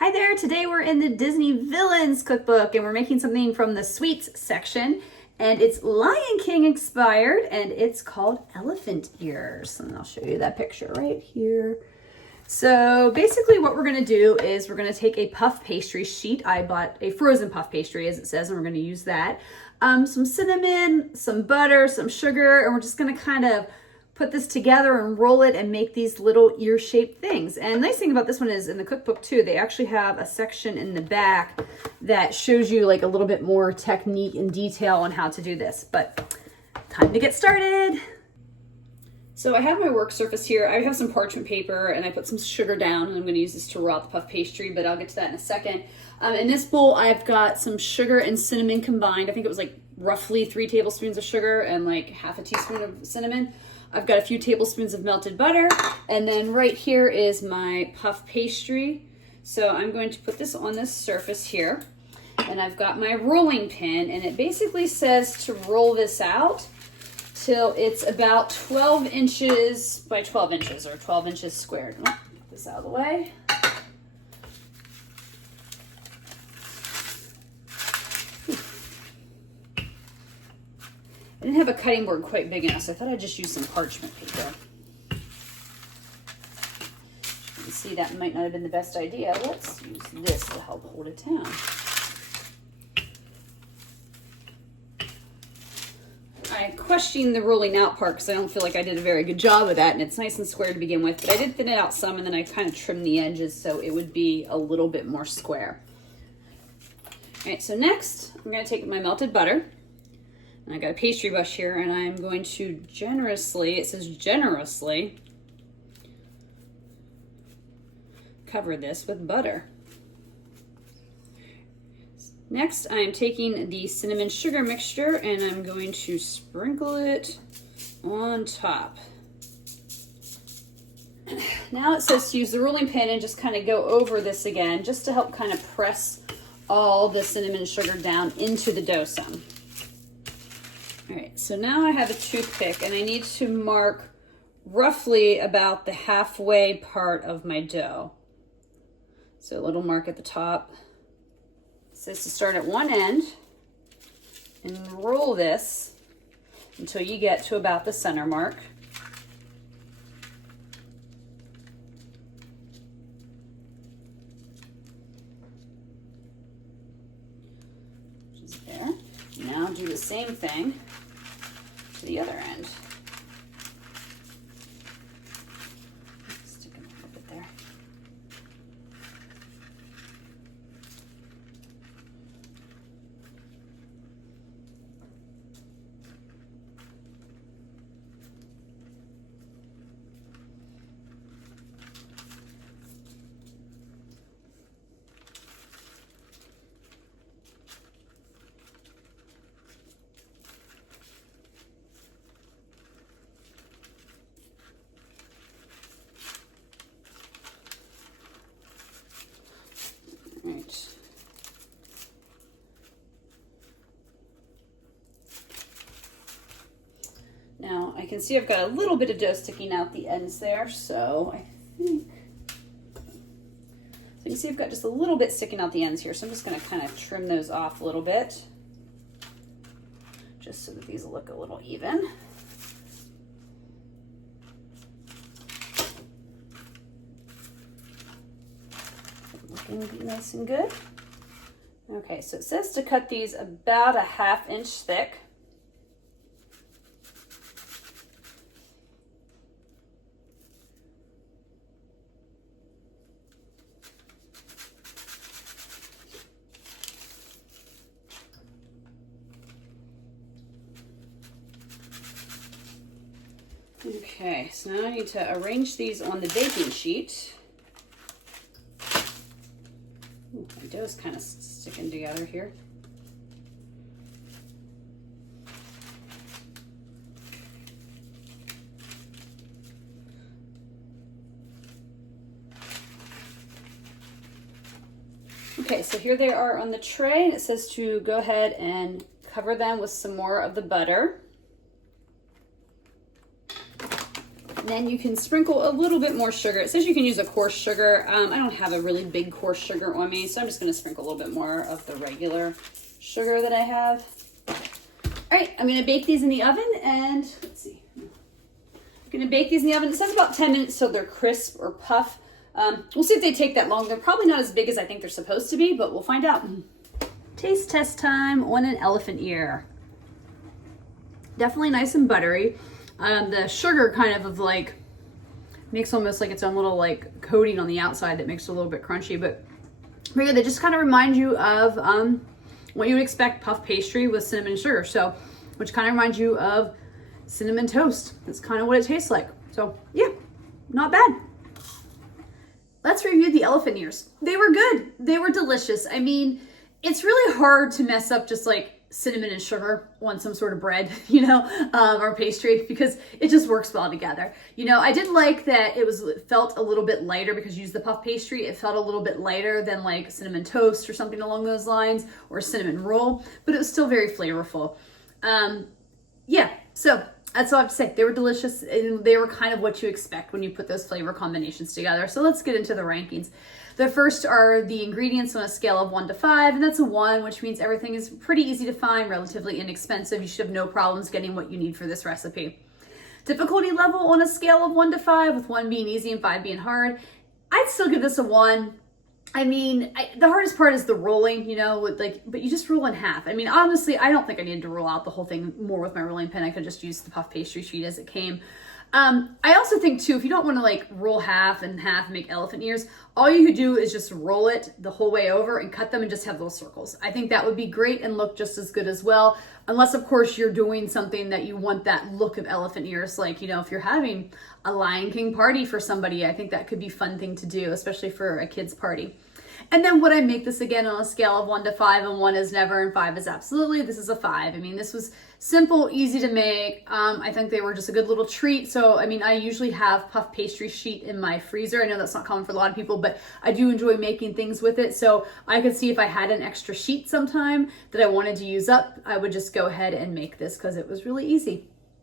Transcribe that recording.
Hi there, today we're in the Disney Villains Cookbook and we're making something from the sweets section, and it's Lion King inspired and it's called elephant ears. And I'll show you that picture right here. So basically what we're gonna do is we're gonna take a puff pastry sheet. I bought a frozen puff pastry as it says, and we're gonna use that. Some cinnamon, some butter, some sugar, and we're just gonna kind of put this together and roll it and make these little ear-shaped things. And the nice thing about this one is in the cookbook too, they actually have a section in the back that shows you like a little bit more technique and detail on how to do this. But time to get started. So I have my work surface here. I have some parchment paper and I put some sugar down, and I'm going to use this to roll out the puff pastry, but I'll get to that in a second. In this bowl, I've got some sugar and cinnamon combined. I think it was like roughly 3 tablespoons of sugar and like half a teaspoon of cinnamon. I've got a few tablespoons of melted butter, and then right here is my puff pastry. So I'm going to put this on this surface here, and I've got my rolling pin, and it basically says to roll this out till it's about 12 inches by 12 inches or 12 inches squared. Oh, get this out of the way. I didn't have a cutting board quite big enough, so I thought I'd just use some parchment paper. You can see that might not have been the best idea. Let's use this to help hold it down. I questioned the rolling out part because I don't feel like I did a very good job of that, and it's nice and square to begin with, but I did thin it out some, and then I kind of trimmed the edges so it would be a little bit more square. All right, so next I'm going to take my melted butter. I got a pastry brush here, and I'm going to generously, it says generously, cover this with butter. Next, I'm taking the cinnamon sugar mixture, and I'm going to sprinkle it on top. Now it says to use the rolling pin and just kind of go over this again, just to help kind of press all the cinnamon sugar down into the dough some. All right, so now I have a toothpick, and I need to mark roughly about the halfway part of my dough. So a little mark at the top. It says to start at one end and roll this until you get to about the center mark. Which is there. Now do the same thing to the other end. Stick it a little bit there. Right. Now I can see I've got a little bit of dough sticking out the ends there, so I think, so you can see I've got just a little bit sticking out the ends here, so I'm just going to kind of trim those off a little bit, just so that these will look a little even. Looking nice and good. Okay, so it says to cut these about a ½ inch thick. Okay, so now I need to arrange these on the baking sheet. Ooh, my dough's kind of sticking together here. Okay, so here they are on the tray, and it says to go ahead and cover them with some more of the butter. then you can sprinkle a little bit more sugar. It says you can use a coarse sugar. I don't have a really big coarse sugar on me, so I'm just going to sprinkle a little bit more of the regular sugar that I have. All right, I'm going to bake these in the oven, and let's see. I'm going to bake these in the oven. It says about 10 minutes so they're crisp or puff. We'll see if they take that long. They're probably not as big as I think they're supposed to be, but we'll find out. Taste test time on an elephant ear. Definitely nice and buttery. The sugar kind of like makes almost like its own little like coating on the outside that makes it a little bit crunchy, but really they just kind of remind you of what you would expect puff pastry with cinnamon and sugar. So, which kind of reminds you of cinnamon toast. That's kind of what it tastes like. So yeah, not bad. Let's review the elephant ears. They were good. They were delicious. I mean, it's really hard to mess up just like cinnamon and sugar on some sort of bread, you know, or pastry, because it just works well together. You know, I did like that it felt a little bit lighter because you used the puff pastry. It felt a little bit lighter than like cinnamon toast or something along those lines, or cinnamon roll, but it was still very flavorful. Yeah, so that's all I have to say. They were delicious, and they were kind of what you expect when you put those flavor combinations together. So let's get into the rankings. The first are the ingredients on a scale of 1 to 5, and that's a 1, which means everything is pretty easy to find, relatively inexpensive. You should have no problems getting what you need for this recipe. Difficulty level on a scale of 1 to 5, with 1 being easy and 5 being hard, I'd still give this a 1. I mean, the hardest part is the rolling, you know, but you just roll in half. I mean, honestly, I don't think I needed to roll out the whole thing more with my rolling pin. I could just use the puff pastry sheet as it came. I also think too, if you don't want to like roll half and half and make elephant ears, all you could do is just roll it the whole way over and cut them and just have little circles. I think that would be great and look just as good as well. Unless of course you're doing something that you want that look of elephant ears. Like, you know, if you're having a Lion King party for somebody, I think that could be a fun thing to do, especially for a kid's party. And then would I make this again on a scale of 1 to 5, and 1 is never and 5 is absolutely? This is a 5. I mean, this was simple, easy to make. I think they were just a good little treat. So, I mean, I usually have puff pastry sheet in my freezer. I know that's not common for a lot of people, but I do enjoy making things with it. So I could see if I had an extra sheet sometime that I wanted to use up, I would just go ahead and make this because it was really easy.